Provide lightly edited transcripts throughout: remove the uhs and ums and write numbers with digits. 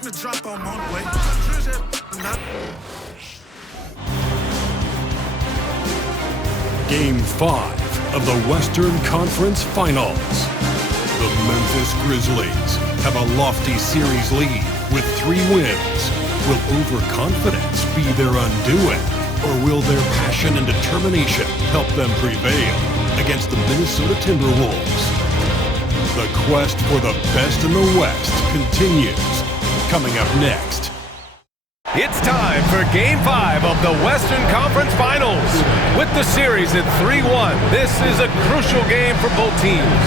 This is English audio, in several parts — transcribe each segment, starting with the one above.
getting a drop on my way. Game 5 of the Western Conference Finals. The Memphis Grizzlies have a lofty series lead with 3 wins. Will overconfidence be their undoing, or will their passion and determination help them prevail against the Minnesota Timberwolves? The quest for the best in the West continues. Coming up next. It's time for Game 5 of the Western Conference Finals. With the series at 3-1, this is a crucial game for both teams.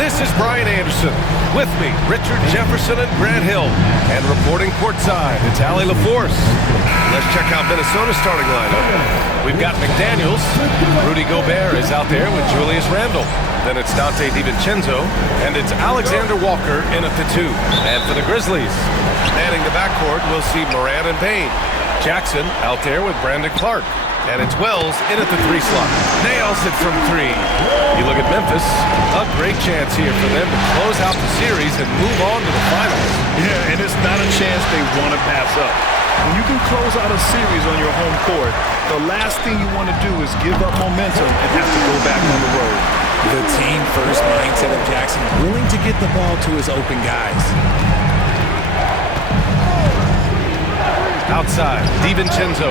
This is Brian Anderson. With me, Richard Jefferson and Grant Hill. And reporting courtside, it's Allie LaForce. Let's check out Minnesota's starting lineup. We've got McDaniels. Rudy Gobert is out there with Julius Randle. Then it's Dante DiVincenzo, and it's Alexander Walker in at the 2. And for the Grizzlies, manning the backcourt, we'll see Morant and Payne. Jackson out there with Brandon Clark. And it's Wells in at the 3 slot. Nails it from 3. You look at Memphis, a great chance here for them to close out the series and move on to the finals. Yeah, and it's not a chance they want to pass up. When you can close out a series on your home court, the last thing you want to do is give up momentum and have to go back on the road. The team-first mindset of Jackson, willing to get the ball to his open guys. Outside, DiVincenzo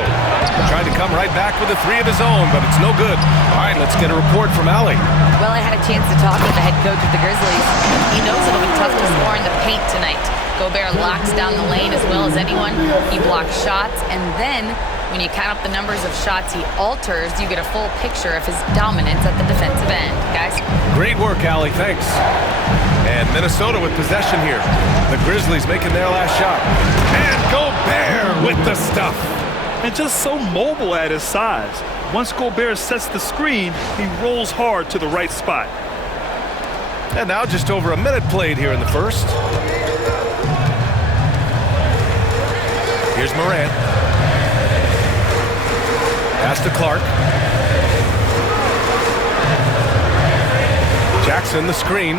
tried to come right back with a 3 of his own, but it's no good. All right, let's get a report from Allie. Well, I had a chance to talk with the head coach of the Grizzlies. He knows it'll be tough to score in the paint tonight. Gobert locks down the lane as well as anyone. He blocks shots, and then when you count up the numbers of shots he alters, you get a full picture of his dominance at the defensive end. Guys? Great work, Allie. Thanks. And Minnesota with possession here. The Grizzlies making their last shot. And Gobert with the stuff. And just so mobile at his size. Once Gobert sets the screen, he rolls hard to the right spot. And now just over a minute played here in the first. Here's Morant. Pass to Clark. Jackson, the screen.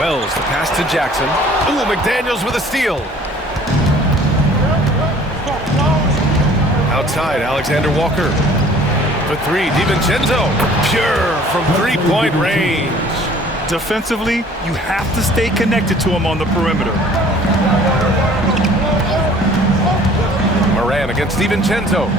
Wells, the pass to Jackson. Ooh, McDaniels with a steal. Outside, Alexander Walker. For 3, DiVincenzo. Pure from 3-point range. Defensively, you have to stay connected to him on the perimeter. Morant against DiVincenzo.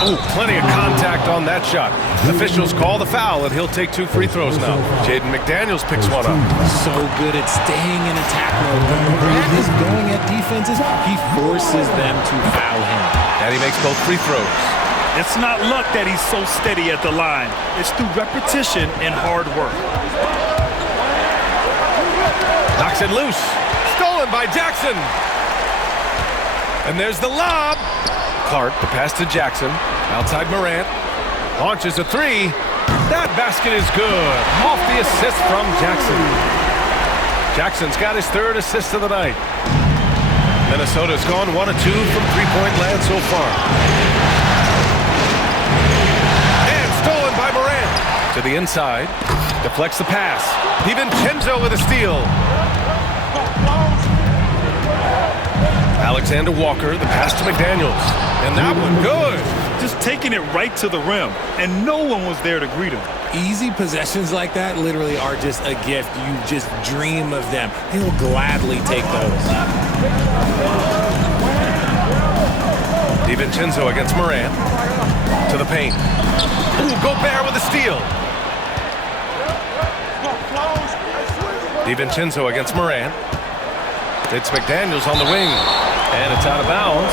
Oh, plenty of contact on that shot. Officials call the foul, and he'll take 2 free throws now. Jaden McDaniels picks one up. So good at staying in attack mode. When Grant is going at defenses, he forces them to foul him. And he makes both free throws. It's not luck that he's so steady at the line. It's through repetition and hard work. Knocks it loose. Stolen by Jackson. And there's the lob. Clark, the pass to Jackson. Outside Morant. Launches a 3. That basket is good. Off the assist from Jackson. Jackson's got his 3rd assist of the night. Minnesota's gone 1 of 2 from 3-point land so far. And stolen by Morant. To the inside. Deflects the pass. DiVincenzo with a steal. Alexander Walker, the pass to McDaniels. And that one good. Just taking it right to the rim, and no one was there to greet him. Easy possessions like that literally are just a gift. You just dream of them. He'll gladly take those. DiVincenzo against Morant. To the paint. Ooh, Gobert with a steal. DiVincenzo against Morant. It's McDaniels on the wing. And it's out of bounds.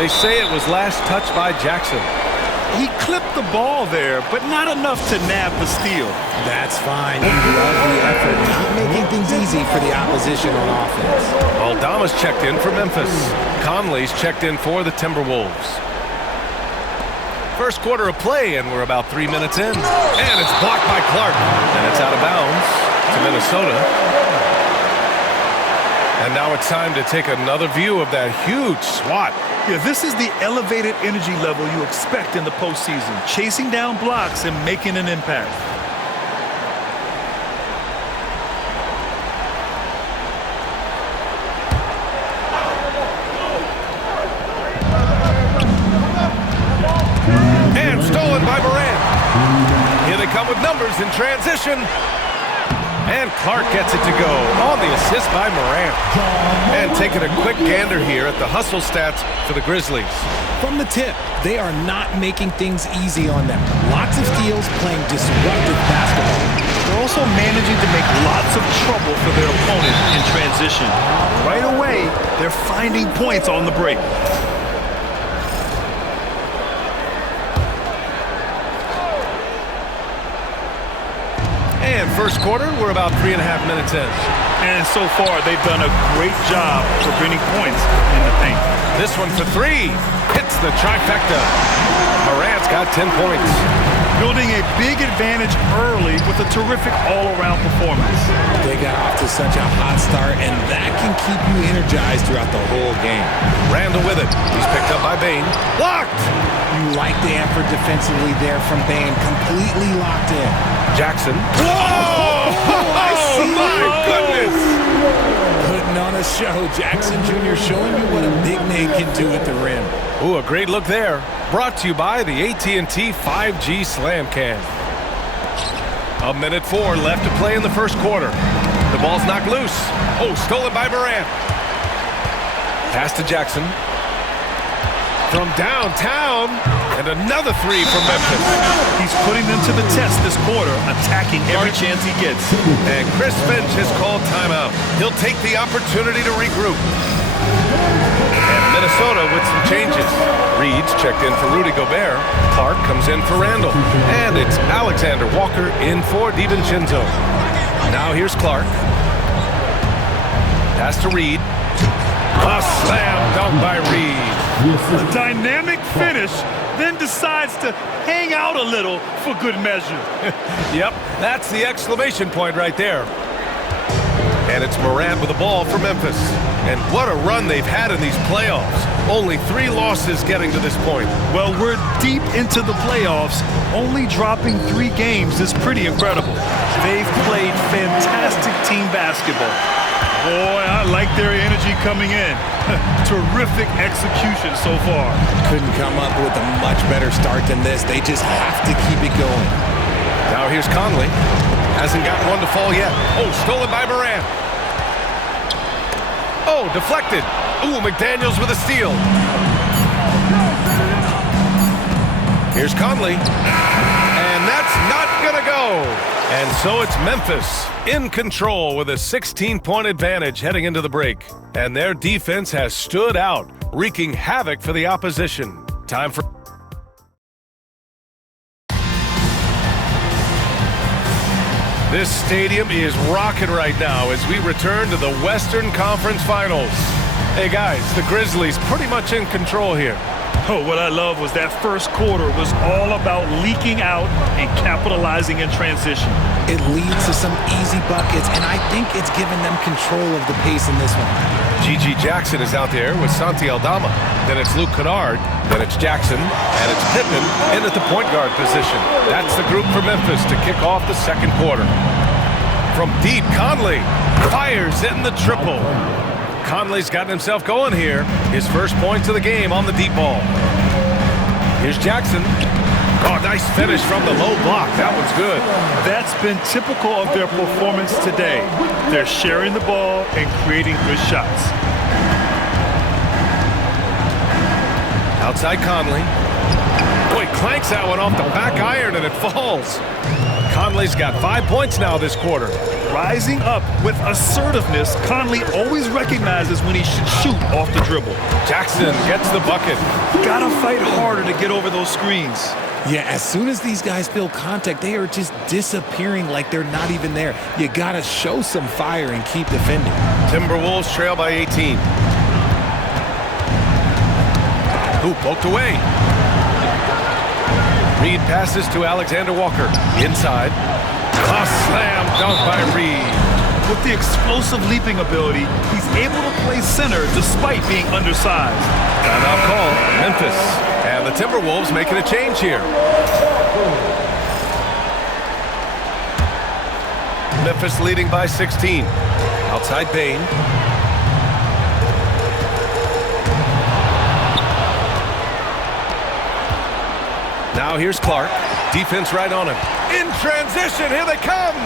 They say it was last touched by Jackson. He clipped the ball there, but not enough to nab the steal. That's fine. You love the effort, not making things easy for the opposition on offense. Aldama's checked in for Memphis. Conley's checked in for the Timberwolves. First quarter of play, and we're about 3 minutes in. And it's blocked by Clark. And it's out of bounds to Minnesota. And now it's time to take another view of that huge swat. Yeah, this is the elevated energy level you expect in the postseason. Chasing down blocks and making an impact. numbers in transition. And Clark gets it to go on the assist by Morant. And taking a quick gander here at the hustle stats for the Grizzlies. From the tip, they are not making things easy on them. Lots of steals, playing disruptive basketball. They're also managing to make lots of trouble for their opponent in transition. Right away, they're finding points on the break. And first quarter, we're about 3.5 minutes in. And so far, they've done a great job for bringing points in the paint. This one for three. Hits the trifecta. Morant's got 10 points. Building a big advantage early with a terrific all-around performance. They got off to such a hot start, and that can keep you energized throughout the whole game. Randall with it. He's picked up by Bane. Blocked! You like the effort defensively there from Bane. Completely locked in. Jackson. Whoa! Oh, my goodness! Putting on a show. Jackson Jr. showing you what a big man can do at the rim. Ooh, a great look there. Brought to you by the AT&T 5G Slam Cam. 1:04 left to play in the first quarter. The ball's knocked loose. Oh, stolen by Morant. Pass to Jackson. From downtown, and another three from Memphis. He's putting them to the test this quarter, attacking every chance he gets. And Chris Finch has called timeout. He'll take the opportunity to regroup. And Minnesota with some changes. Reed's checked in for Rudy Gobert. Clark comes in for Randall. And it's Alexander Walker in for DiVincenzo. Now here's Clark. Pass to Reed. A slam dunk by Reed. A dynamic finish, then decides to hang out a little for good measure. Yep, that's the exclamation point right there. And it's Morant with the ball for Memphis. And what a run they've had in these playoffs. Only 3 losses getting to this point. Well, we're deep into the playoffs. Only dropping 3 games is pretty incredible. They've played fantastic team basketball. Boy, I like their energy coming in. Terrific execution so far. Couldn't come up with a much better start than this. They just have to keep it going. Now here's Conley. Hasn't gotten one to fall yet. Oh, stolen by Morant. Oh, deflected. Ooh, McDaniels with a steal. Here's Conley. And that's not gonna go. And so it's Memphis in control with a 16-point advantage heading into the break. And their defense has stood out, wreaking havoc for the opposition. Time for... This stadium is rocking right now as we return to the Western Conference Finals. Hey guys, the Grizzlies pretty much in control here. Oh, what I love was that first quarter was all about leaking out and capitalizing in transition. It leads to some easy buckets, and I think it's given them control of the pace in this one. G.G. Jackson is out there with Santi Aldama. Then it's Luke Kennard. Then it's Jackson. And it's Pippen in at the point guard position. That's the group for Memphis to kick off the second quarter. From deep, Conley fires in the triple. Conley's gotten himself going here. His first points of the game on the deep ball. Here's Jackson. Oh, nice finish from the low block. That one's good. That's been typical of their performance today. They're sharing the ball and creating good shots. Outside Conley. Boy, clanks that one off the back iron and it falls. Conley's got 5 points now this quarter. Rising up with assertiveness, Conley always recognizes when he should shoot off the dribble. Jackson gets the bucket. Gotta fight harder to get over those screens. Yeah, as soon as these guys feel contact, they are just disappearing like they're not even there. You gotta show some fire and keep defending. Timberwolves trail by 18. Who poked away? Reed passes to Alexander Walker. Inside. A slam dunk by Reed. With the explosive leaping ability, he's able to play center despite being undersized. Timeout call, Memphis. And the Timberwolves making a change here. Memphis leading by 16. Outside Bane. Now here's Clark. Defense right on him. In transition, here they come.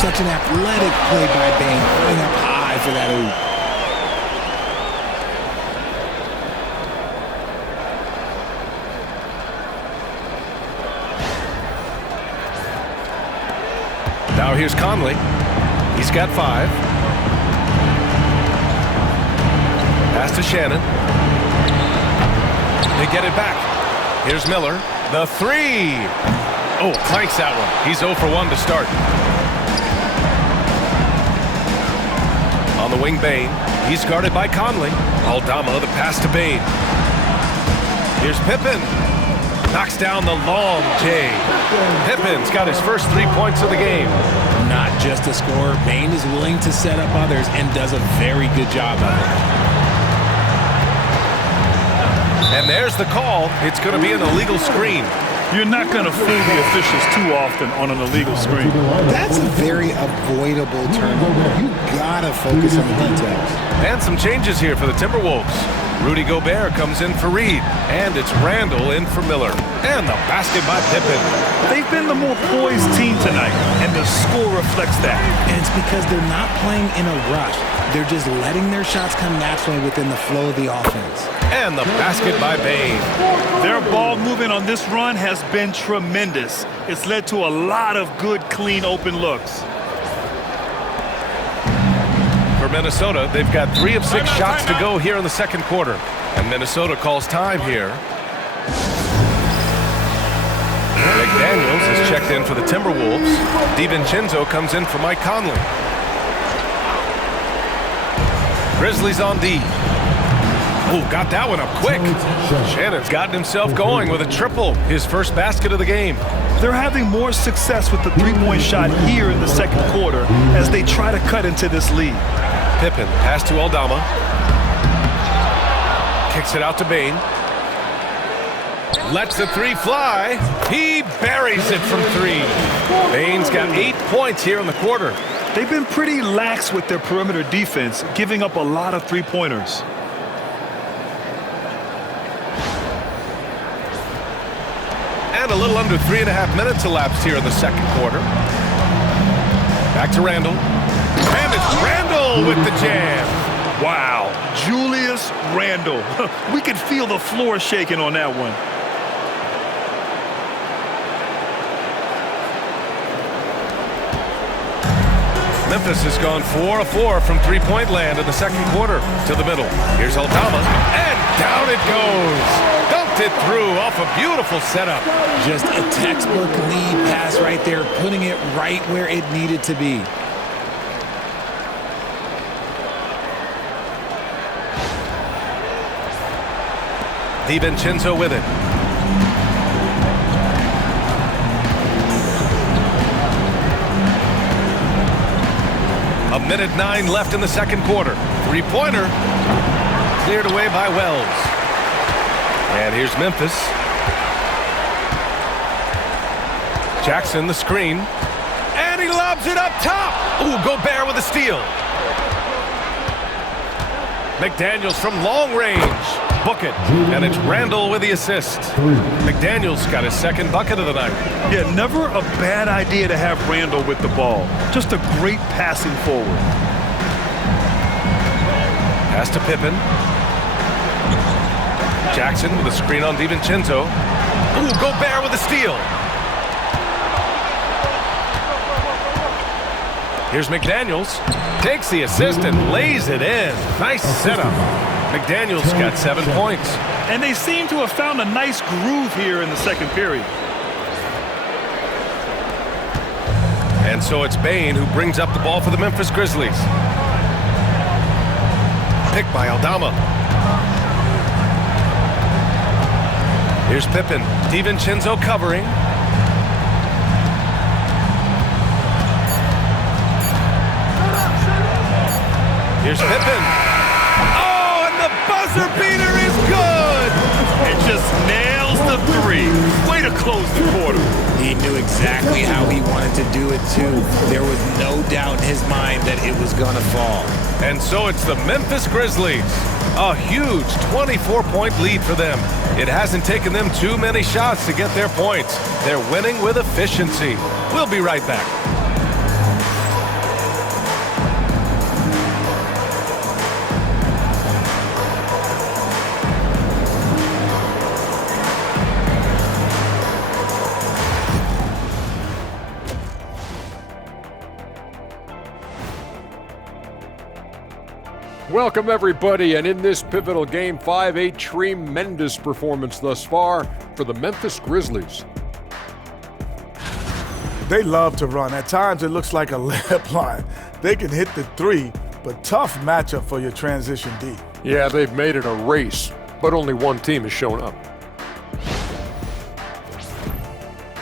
Such an athletic play by Bane, going up high for that oop. Now here's Conley. He's got 5. Pass to Shannon. They get it back. Here's Miller. The 3. Oh, clanks that one. He's 0 for 1 to start. On the wing, Bane. He's guarded by Conley. Aldama, the pass to Bane. Here's Pippen. Knocks down the long J. Pippen's got his first 3 points of the game. Not just a scorer, Bane is willing to set up others and does a very good job of it. And there's the call. It's going to be an illegal screen. You're not going to fool the officials too often on an illegal screen. That's a very avoidable turnover. You gotta focus on the details. And some changes here for the Timberwolves. Rudy Gobert comes in for Reed, and it's Randall in for Miller. And the basket by Pippen. They've been the more poised team tonight, and the score reflects that. And it's because they're not playing in a rush. They're just letting their shots come naturally within the flow of the offense. And the basket by Bane. Their ball movement on this run has been tremendous. It's led to a lot of good, clean, open looks. For Minnesota, they've got 3 of 6 shots to go here in the second quarter. And Minnesota calls time here. McDaniels is checked in for the Timberwolves. DiVincenzo comes in for Mike Conley. Grizzlies on D. Oh, got that one up quick. Shannon's gotten himself going with a triple, his first basket of the game. They're having more success with the three-point shot here in the second quarter as they try to cut into this lead. Pippen, pass to Aldama. Kicks it out to Bane. Lets the 3 fly. He buries it from 3. Bane's got 8 points here in the quarter. They've been pretty lax with their perimeter defense, giving up a lot of three-pointers. And a little under 3.5 minutes elapsed here in the second quarter. Back to Randall. And it's Randall with the jam. Wow, Julius Randle. We could feel the floor shaking on that one. Memphis has gone 4 of 4 from three-point land in the second quarter. To the middle. Here's Aldama. And down it goes. Dumped it through off a beautiful setup. Just a textbook lead pass right there, putting it right where it needed to be. DiVincenzo with it. A minute 9 left in the second quarter. Three-pointer cleared away by Wells. And here's Memphis. Jackson the screen. And he lobs it up top. Ooh, Gobert with a steal. McDaniels from long range. Book it. And it's Randall with the assist. McDaniels got his second bucket of the night. Yeah, never a bad idea to have Randall with the ball. Just a great passing forward. Pass to Pippen. Jackson with a screen on DiVincenzo. Ooh, Gobert with a steal. Here's McDaniels. Takes the assist and lays it in. Nice setup. McDaniels got 7 points. And they seem to have found a nice groove here in the second period. And so it's Bane who brings up the ball for the Memphis Grizzlies. Picked by Aldama. Here's Pippen. DiVincenzo covering. Here's Pippen. Oh, and the buzzer beater is good! It just nails the 3. Way to close the quarter. He knew exactly how he wanted to do it, too. There was no doubt in his mind that it was going to fall. And so it's the Memphis Grizzlies. A huge 24-point lead for them It hasn't taken them too many shots to get their points. They're winning with efficiency. We'll be right back. Welcome, everybody, and in this pivotal Game 5, a tremendous performance thus far for the Memphis Grizzlies. They love to run. At times, it looks like a layup line. They can hit the three, but tough matchup for your transition D. Yeah, they've made it a race, but only one team has shown up.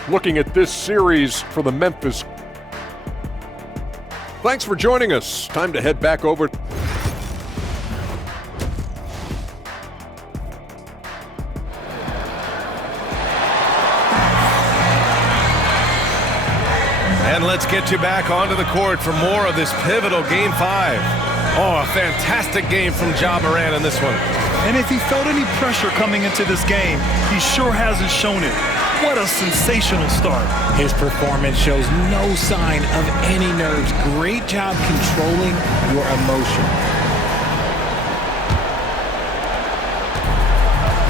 Looking at this series for the Memphis. Thanks for joining us. Time to head back over. And let's get you back onto the court for more of this pivotal Game 5. Oh, a fantastic game from Ja Morant in this one. And if he felt any pressure coming into this game, he sure hasn't shown it. What a sensational start. His performance shows no sign of any nerves. Great job controlling your emotion.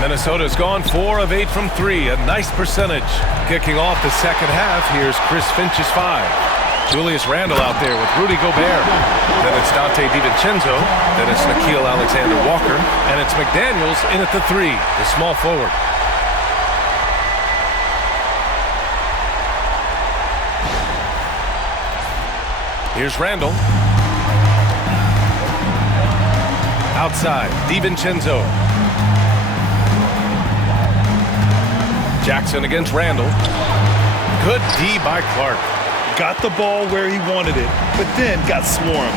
Minnesota's gone 4 of 8 from 3, a nice percentage. Kicking off the second half, here's Chris Finch's 5. Julius Randle out there with Rudy Gobert. Then it's Dante DiVincenzo. Then it's Nickeil Alexander-Walker. And it's McDaniels in at the 3, the small forward. Here's Randle. Outside, DiVincenzo. Jackson against Randle. Good D by Clark. Got the ball where he wanted it, but then got swarmed.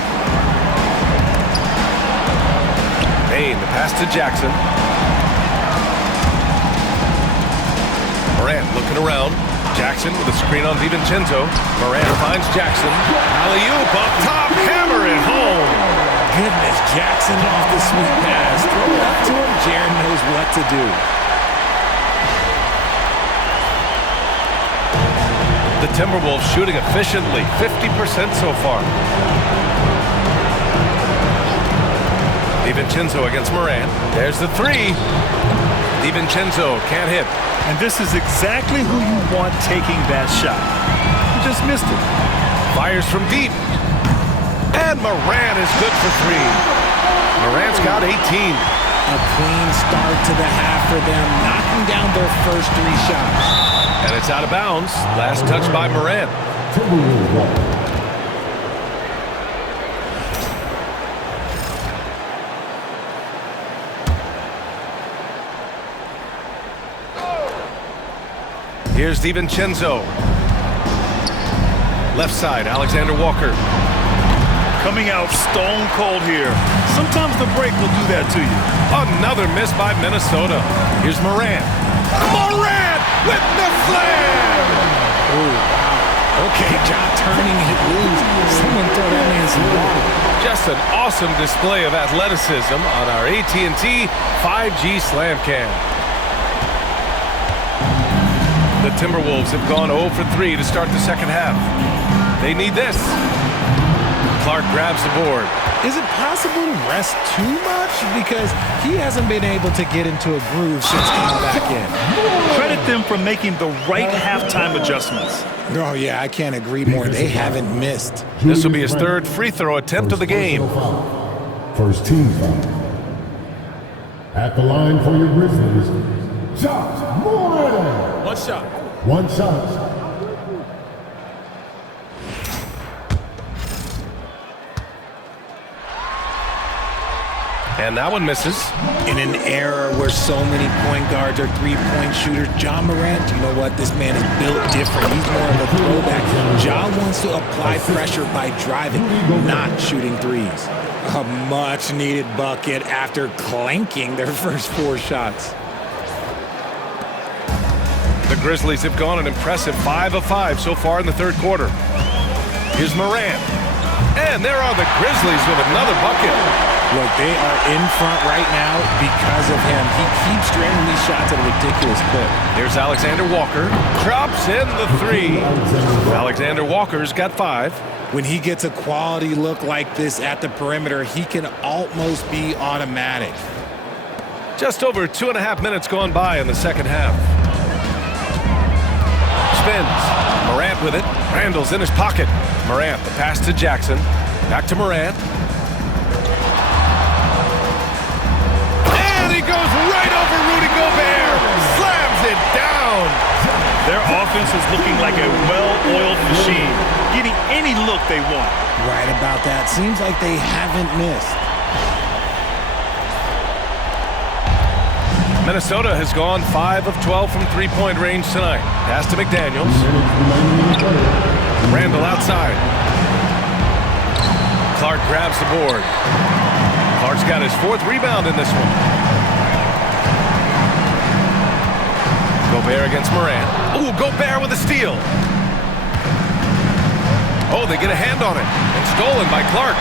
Payne, the pass to Jackson. Morant looking around. Jackson with a screen on DiVincenzo. Morant finds Jackson. Alley-oop up top, hammer it home. Goodness, Jackson off the sweet pass. Throw it up to him. Jared knows what to do. The Timberwolves shooting efficiently, 50% so far. DiVincenzo against Morant. There's the 3. DiVincenzo can't hit. And this is exactly who you want taking that shot. He just missed it. Fires from deep. And Morant is good for 3. Morant's got 18. A clean start to the half for them, knocking down their first 3 shots. And it's out of bounds. Last touch by Morant. Here's DiVincenzo. Left side, Alexander-Walker. Coming out stone cold here. Sometimes the break will do that to you. Another miss by Minnesota. Here's Morant. Morant with the slam! Oh, wow. Okay, John turning it loose. Someone throw that man some water. Just an awesome display of athleticism on our AT&T 5G Slam Cam. The Timberwolves have gone 0 for 3 to start the second half. They need this. Clark grabs the board. Is it possible to rest too much? Because he hasn't been able to get into a groove since coming back in. Credit them for making the right halftime adjustments. Oh, yeah, I can't agree more. They haven't missed. This will be his 3rd free throw attempt of the game. First team foul. At the line for your Grizzlies, Ja Morant. One shot. One shot. And that one misses. In an era where so many point guards are three-point shooters, Ja Morant, you know what? This man is built different. He's more of a throwback. Ja wants to apply pressure by driving, not shooting threes. A much-needed bucket after clanking their first 4 shots. The Grizzlies have gone an impressive 5 of 5 so far in the 3rd quarter. Here's Morant. And there are the Grizzlies with another bucket. Look, they are in front right now because of him. He keeps draining these shots at a ridiculous clip. Here's Alexander Walker. Drops in the 3. Alexander Walker's got 5. When he gets a quality look like this at the perimeter, he can almost be automatic. Just over 2.5 minutes gone by in the second half. Spins. Morant with it. Randall's in his pocket. Morant, the pass to Jackson. Back to Morant. And he goes right over Rudy Gobert. Slams it down. Their offense is looking like a well-oiled machine, getting any look they want. Right about that. Seems like they haven't missed. Minnesota has gone 5 of 12 from three-point range tonight. Pass to McDaniels. Randall outside. Clark grabs the board. Clark's got his 4th rebound in this one. Gobert against Morant. Ooh, Gobert with a steal. Oh, they get a hand on it. And stolen by Clark.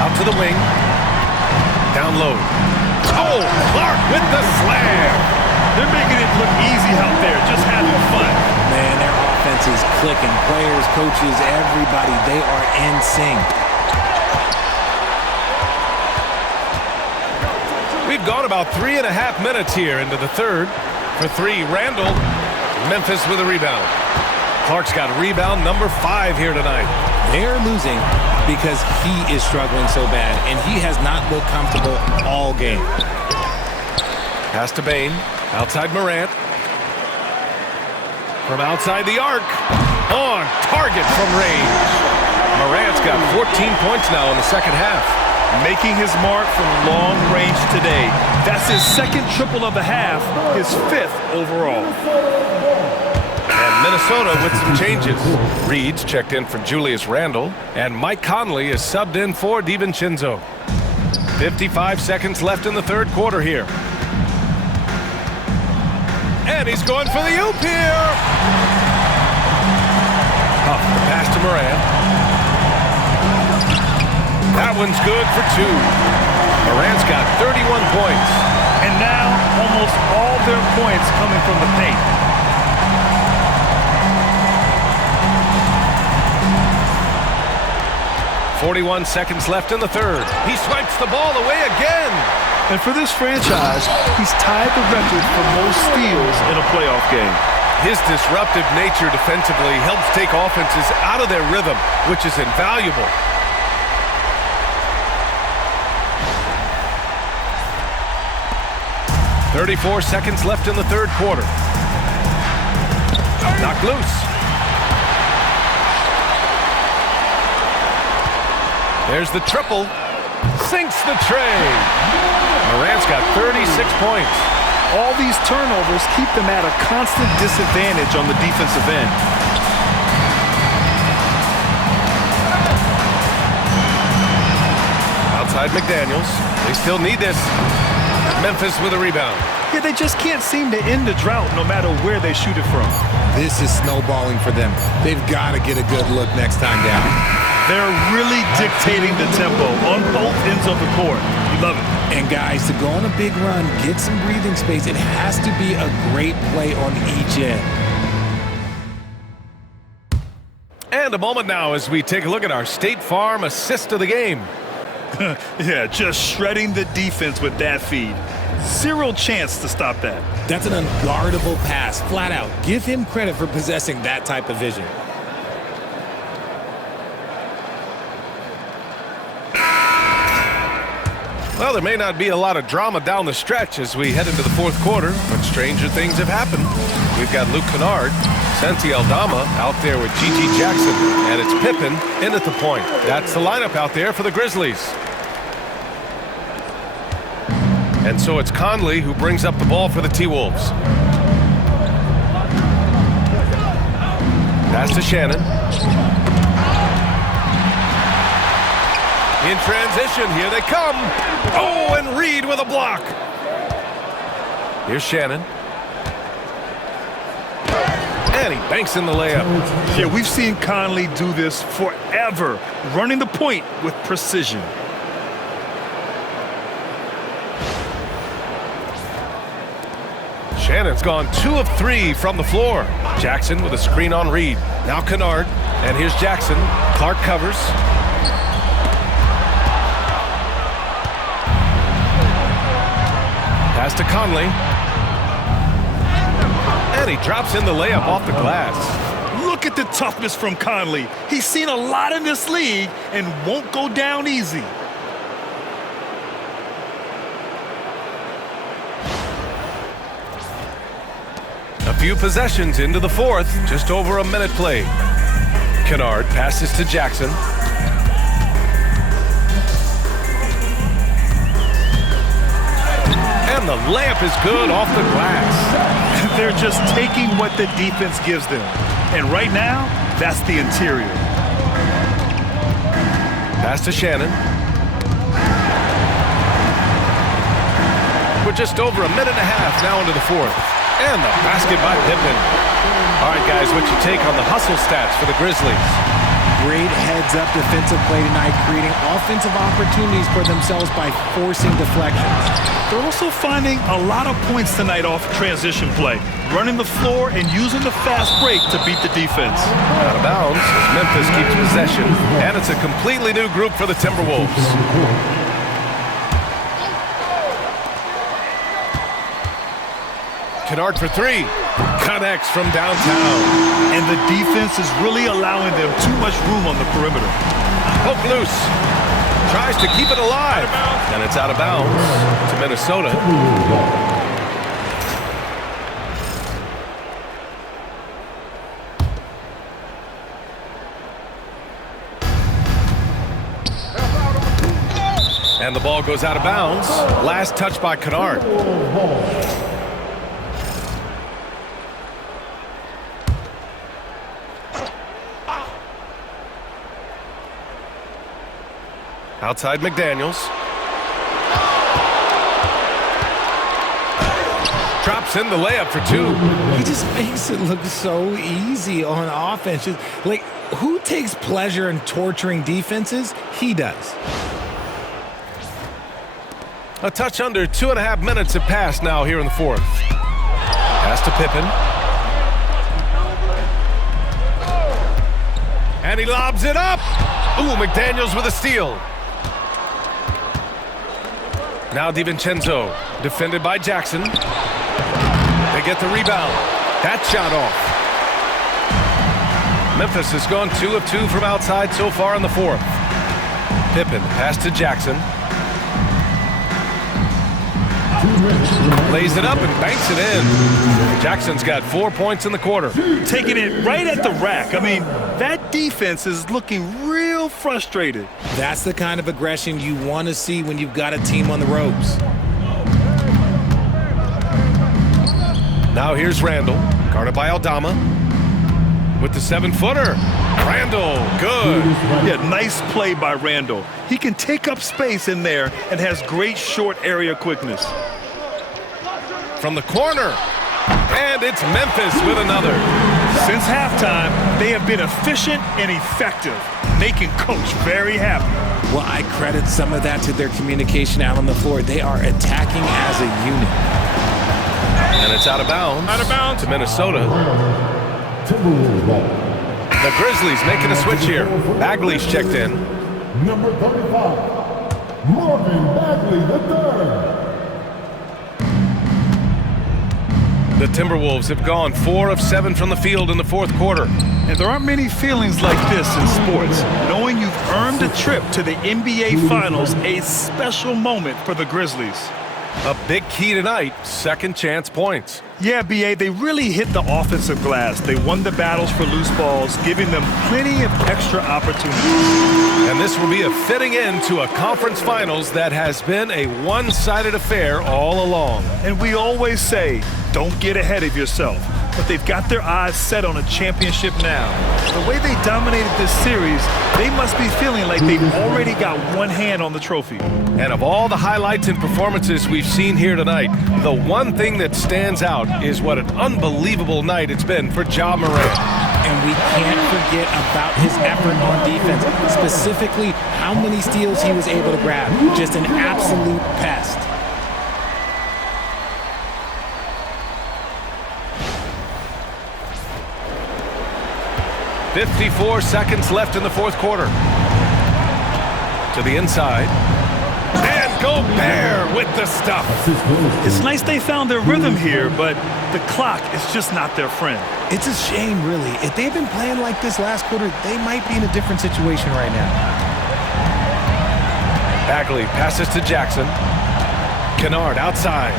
Out to the wing. Down low. Oh, Clark with the slam. They're making it look easy out there, just having fun. Man, their offense is clicking. Players, coaches, everybody, they are in sync. We've gone about 3.5 minutes here into the third. For 3, Randall. Memphis with a rebound. Clark's got rebound number 5 here tonight. They're losing because he is struggling so bad, and he has not looked comfortable all game. Pass to Bane. Outside Morant. From outside the arc. On target from range. Morant's got 14 points now in the second half. Making his mark from long range today. That's his 2nd triple of the half, his 5th overall. And Minnesota with some changes. Reed's checked in for Julius Randle, and Mike Conley is subbed in for DiVincenzo. 55 seconds left in the third quarter here. And he's going for the oop here. Huff, the pass to Morant. That one's good for 2. Morant's got 31 points. And now, almost all their points coming from the paint. .41 seconds left in the third. He swipes the ball away again. And for this franchise, he's tied the record for most steals in a playoff game. His disruptive nature defensively helps take offenses out of their rhythm, which is invaluable. 34 seconds left in the third quarter. Knocked loose. There's the triple. Sinks the tray. Morant's got 36 points. All these turnovers keep them at a constant disadvantage on the defensive end. Outside McDaniels. They still need this. Memphis with a rebound. Yeah, they just can't seem to end the drought no matter where they shoot it from. This is snowballing for them. They've got to get a good look next time down. They're really dictating the tempo on both ends of the court. You love it. And guys, to go on a big run, get some breathing space, it has to be a great play on each end. And a moment now as we take a look at our State Farm assist of the game. Yeah, just shredding the defense with that feed. Zero chance to stop that. That's an unguardable pass, flat out. Give him credit for possessing that type of vision. Well, there may not be a lot of drama down the stretch as we head into the fourth quarter, but stranger things have happened. We've got Luke Kennard, Santi Aldama out there with G.G. Jackson, and it's Pippen in at the point. That's the lineup out there for the Grizzlies. And so it's Conley who brings up the ball for the T-Wolves. Pass to Shannon. In transition, here they come. Oh, and Reed with a block. Here's Shannon. And he banks in the layup. Yeah, we've seen Conley do this forever, running the point with precision. Shannon's gone 2 of 3 from the floor. Jackson with a screen on Reed. Now Kennard, and here's Jackson. Clark covers. Pass to Conley. And he drops in the layup off the glass. Look at the toughness from Conley. He's seen a lot in this league and won't go down easy. A few possessions into the fourth, just over a minute played. Kennard passes to Jackson. And the layup is good off the glass. They're just taking what the defense gives them. And right now, that's the interior. Pass to Shannon. We're just over a minute and a half now into the fourth. And the basket by Pippen. All right, guys, what's your take on the hustle stats for the Grizzlies? Great heads-up defensive play tonight, creating offensive opportunities for themselves by forcing deflections. They're also finding a lot of points tonight off transition play, running the floor and using the fast break to beat the defense. Out of bounds as Memphis keeps possession, and it's a completely new group for the Timberwolves. Kennard for 3. Connects from downtown. And the defense is really allowing them too much room on the perimeter. Poke loose. Tries to keep it alive. And it's out of bounds to Minnesota. And the ball goes out of bounds. Last touch by Kennard. Outside McDaniels. Drops in the layup for 2. He just makes it look so easy on offense. Just, like, who takes pleasure in torturing defenses? He does. A touch under 2.5 minutes have passed now here in the fourth. Pass to Pippen. And he lobs it up. Ooh, McDaniels with a steal. Now DiVincenzo, defended by Jackson. They get the rebound. That shot off. Memphis has gone 2 of 2 from outside so far in the fourth. Pippen, pass to Jackson. Lays it up and banks it in. Jackson's got 4 points in the quarter. Taking it right at the rack. I mean, that defense is looking real frustrated. That's the kind of aggression you want to see when you've got a team on the ropes. Now here's Randall, guarded by Aldama. With the 7-footer. Randall, good. Yeah, nice play by Randall. He can take up space in there and has great short area quickness. From the corner. And it's Memphis with another. Since halftime, they have been efficient and effective, making Coach very happy. Well, I credit some of that to their communication out on the floor. They are attacking as a unit. And it's out of bounds. Out of bounds to Minnesota. The Grizzlies making a switch here. Bagley's checked in. Number 35, Marvin Bagley III. The Timberwolves have gone 4 of 7 from the field in the fourth quarter. And there aren't many feelings like this in sports. Knowing you've earned a trip to the NBA Finals, a special moment for the Grizzlies. A big key tonight, second chance points. Yeah, B.A., they really hit the offensive glass. They won the battles for loose balls, giving them plenty of extra opportunities. And this will be a fitting end to a conference finals that has been a one-sided affair all along. And we always say, don't get ahead of yourself. But they've got their eyes set on a championship now. The way they dominated this series, they must be feeling like they've already got one hand on the trophy. And of all the highlights and performances we've seen here tonight, the one thing that stands out is what an unbelievable night it's been for Ja Morant. And we can't forget about his effort on defense, specifically how many steals he was able to grab. Just an absolute pest. 54 seconds left in the fourth quarter. To the inside. And Gobert with the stuff. It's nice they found their rhythm here, but the clock is just not their friend. It's a shame, really. If they've been playing like this last quarter, they might be in a different situation right now. Bagley passes to Jackson. Kennard outside.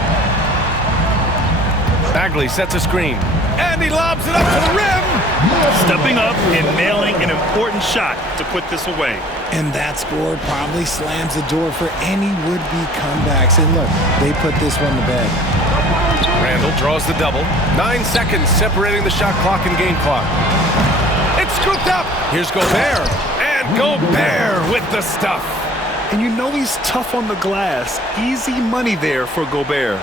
Bagley sets a screen. And he lobs it up to the rim. Stepping up and nailing an important shot to put this away. And that score probably slams the door for any would-be comebacks. And look, they put this one to bed. Randall draws the double. 9 seconds separating the shot clock and game clock. It's scooped up. Here's Gobert. And Gobert with the stuff. And you know he's tough on the glass. Easy money there for Gobert.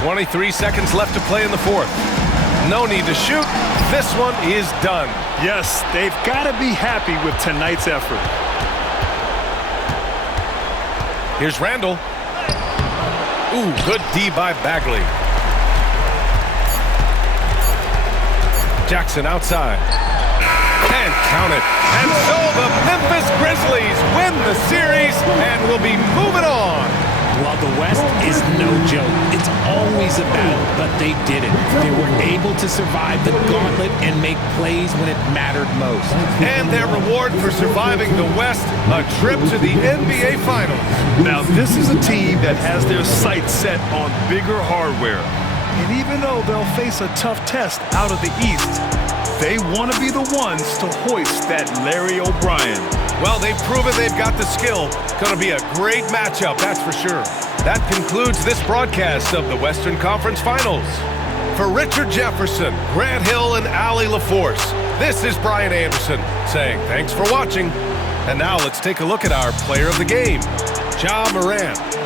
23 seconds left to play in the fourth. No need to shoot. This one is done. Yes, they've got to be happy with tonight's effort. Here's Randall. Ooh, good D by Bagley. Jackson outside. And count it. And so the Memphis Grizzlies win the series and will be moving on. Well, the West is no joke. It's always a battle, but they did it. They were able to survive the gauntlet and make plays when it mattered most. And their reward for surviving the West, a trip to the NBA Finals. Now, this is a team that has their sights set on bigger hardware. And even though they'll face a tough test out of the East, they want to be the ones to hoist that Larry O'Brien. Well, they've proven they've got the skill. Going to be a great matchup, that's for sure. That concludes this broadcast of the Western Conference Finals. For Richard Jefferson, Grant Hill, and Allie LaForce, this is Brian Anderson saying thanks for watching. And now let's take a look at our player of the game, Ja Morant.